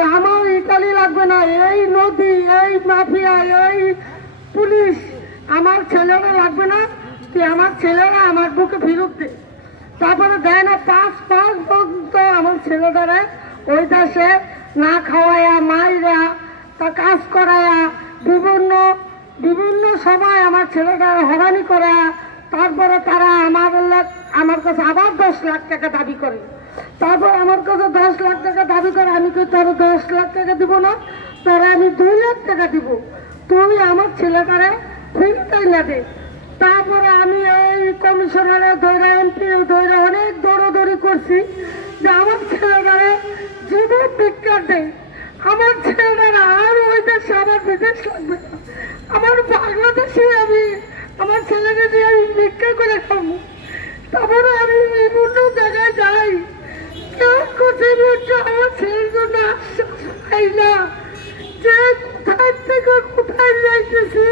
যে আমার ইটালি লাগবে না, এই নদী, এই মাফিয়া, এই পুলিশ আমার ছেলেরা লাগবে না। তুই আমার ছেলেরা আমার বুকে ফেরত দে। তারপরে দেয় না পাঁচ পাঁচ পর্যন্ত আমার ছেলেদের ওই দেশে না খাওয়াইয়া মাইরা, তা কাজ করায়া, বিভিন্ন বিভিন্ন সময় আমার ছেলেটা হরানি করা। তারপরে তারা আমার আমার কাছে আবার দশ লাখ টাকা দাবি করে। তারপর আমার কাছে দশ দাবি করে, আমি কি তোর দশ লাখ টাকা দিব না, তোরা আমি দুই লাখ টাকা দিব। তুই আমার ছেলেটারে ফিরতেই না দে। তারপরে আমি এই কমিশনারে ধরে এমপি ধরে অনেক দৌড়াদৌড়ি করছি যে আমার ছেলেটারে জীবন বিজ্ঞান দেয় আমার ছেলেরা আর ওই দেশে আমার বিদেশ লাগবে। আমার বাংলাদেশে আমি আমার ছেলেকে নিয়ে আমি ভিক্ষা করে খাব। তারপরে আমি বিভিন্ন জায়গায় যাই। পাই না। যে কোথায় থেকে কোথায় যাইতেছি?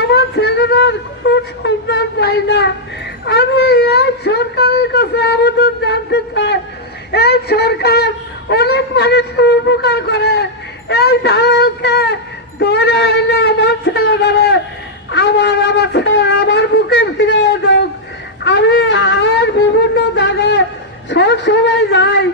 আমার ছেলেরা কোনো সন্ধান পাই না। আমি এই সরকারের কাছে আবেদন জানতে চাই। এই সরকার অনেক মানুষের উপকার করে। এই দালালকে ধরে এনে আমার ছেলেরা আমার আমার ছেলে আমার বুকে ফিরে দেখ আমি আর বিভিন্ন জায়গায় সব সময় যাই।